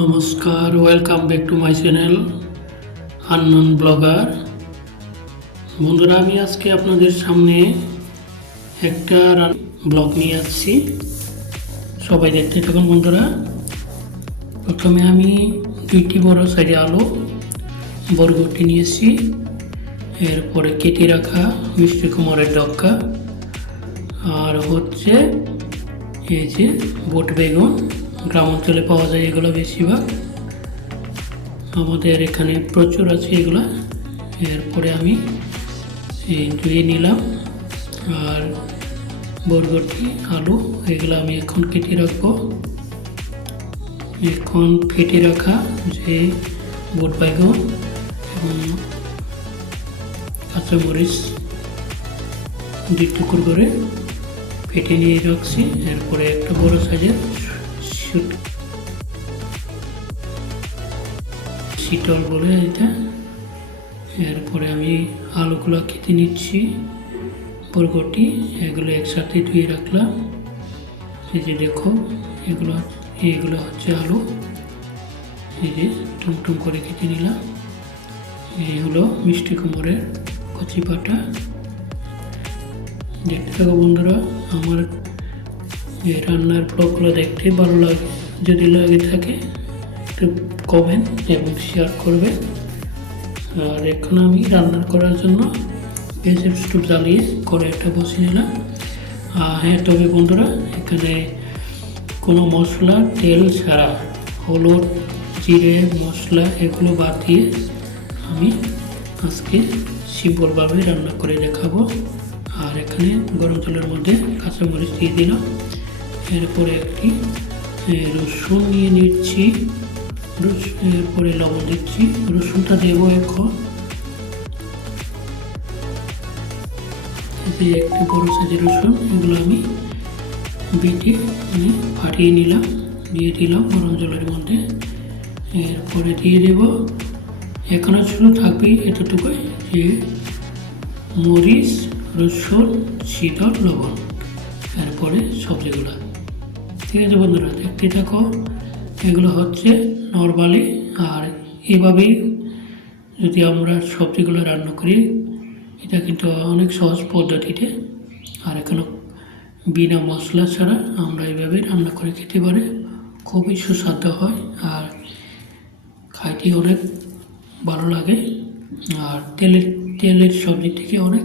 নমস্কার welcome back to my channel unknown blogger বন্ধুরা, আমি আজকে আপনাদের সামনে একটা ব্লগ নিয়ে আসছি। সবাই দেখতে থাকুন বন্ধুরা। প্রথমে আমি দুইটি বড় সাইজে আলু বরগটি নিয়েছি এরপরে কেটে রাখা মিষ্টি কুমারের ডক্কা। আর হচ্ছে এই যে বোট বেগুন। গ্রাম অঞ্চলে পাওয়া যায় এগুলো বেশিরভাগ। আমাদের এখানে প্রচুর আছে এগুলো। এরপরে আমি ধুয়ে নিলাম। আর বরবটি, আলু, এগুলো আমি এখন কেটে রাখব। এখন ফেটে রাখা যে বোট বেগুন এবং কাঁচামরিচ দুই টুকর করে ফেটে নিয়ে রাখছি। এরপরে একটা বড় সাইজের শীতল বলে এটা। এরপরে আমি আলুগুলো কেটে নিচ্ছি বরগটি এগুলো একসাথে ধুয়ে রাখলাম। এই যে দেখো, এগুলো এগুলো হচ্ছে আলু। এই যে টুমটুম করে কেটে নিলাম। এই হলো মিষ্টি কুমড়ের কচি পাটা। দেখতে থাকো বন্ধুরা, আমার এই রান্নার ব্লগগুলো দেখতে ভালো লাগে। যদি লাগে থাকে, একটু কমেন্ট এবং শেয়ার করবেন আর এখন আমি রান্না করার জন্য গ্যাসের স্টোভ জ্বালিয়ে করে একটা বসিয়ে নিলাম আর হ্যাঁ তবে বন্ধুরা, এখানে কোনো মশলা, তেল ছাড়া হলুদ, জিরে, মশলা এগুলো বাদ দিয়ে আমি আজকে সিম্পলভাবে রান্না করে দেখাবো। আর এখানে গরম জলের মধ্যে কাঁচামরিচ দিয়ে দিলাম। এরপরে একটি রসুন নিয়ে নিচ্ছি। এরপরে লবণ দিচ্ছি। রসুনটা দেবো এখন। একটি বড় সাইজের রসুন, এগুলো আমি বেটে আমি ফাটিয়ে নিলাম, দিয়ে দিলাম গরম জলের মধ্যে। এরপরে দিয়ে দেব। এখনও শুধু থাকবে এতটুকুই, যে মরিচ, রসুন শীতল লবণ। এরপরে সবজিগুলো। ঠিক আছে বন্ধুরা, দেখতে থাকো। এগুলো হচ্ছে নর্মালি আর এভাবেই যদি আমরা সবজিগুলো রান্না করি, এটা কিন্তু অনেক সহজ পদ্ধতিতে। আর এখনও বিনা মশলা ছাড়া আমরা এইভাবে রান্না করে খেতে পারি। খুবই সুস্বাদু হয়, আর খাইতে অনেক ভালো লাগে। আর তেলের তেলের সবজি থেকে অনেক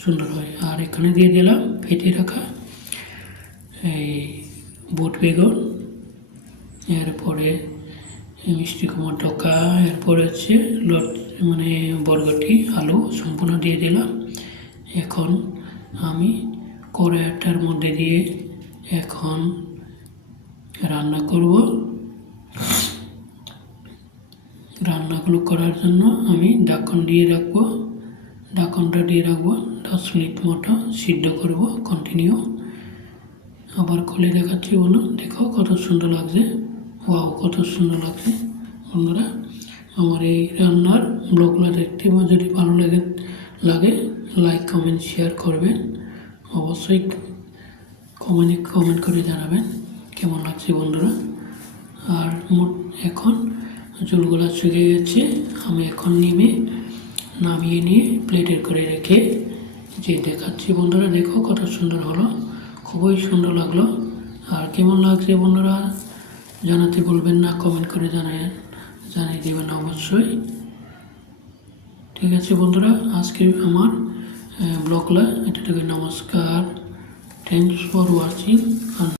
সুন্দর হয়। আর এখানে দিয়ে দিলাম ফেটে রাখা এই বুট বেগুন এরপরে মিষ্টি কুমার টকা এরপরে হচ্ছে লট মানে বরগটি আলু সম্পূর্ণ দিয়ে দিলাম। এখন আমি কড়াইটার মধ্যে দিয়ে এখন রান্না করব। রান্নাগুলো করার জন্য আমি ঢাকন দিয়ে রাখব। ঢাকনটা দিয়ে রাখব দশ মিনিট মতো সিদ্ধ করব কন্টিনিউ। আবার খুলে দেখাচ্ছি বলো। দেখো কত সুন্দর লাগছে। ওয়াও, কত সুন্দর লাগছে। বন্ধুরা, আমার এই রান্নার ব্লগগুলো দেখতে বা যদি ভালো লাগে লাগে লাইক কমেন্ট শেয়ার করবেন। অবশ্যই কমেন্টে কমেন্ট করে জানাবেন কেমন লাগছে বন্ধুরা। আর মোট এখন চুলগুলো শুকিয়ে গেছে। আমি এখন নেমে নামিয়ে নিয়ে প্লেটের করে রেখে যে দেখাচ্ছি বন্ধুরা, দেখো কত সুন্দর হলো। খুবই সুন্দর লাগল। আর কেমন লাগছে বন্ধুরা, জানাতে বলবেন না কমেন্ট করে জানায় জানিয়ে দেবেন অবশ্যই। ঠিক আছে বন্ধুরা, আজকে আমার ব্লগলা এটা থেকে নমস্কার। Thanks for watching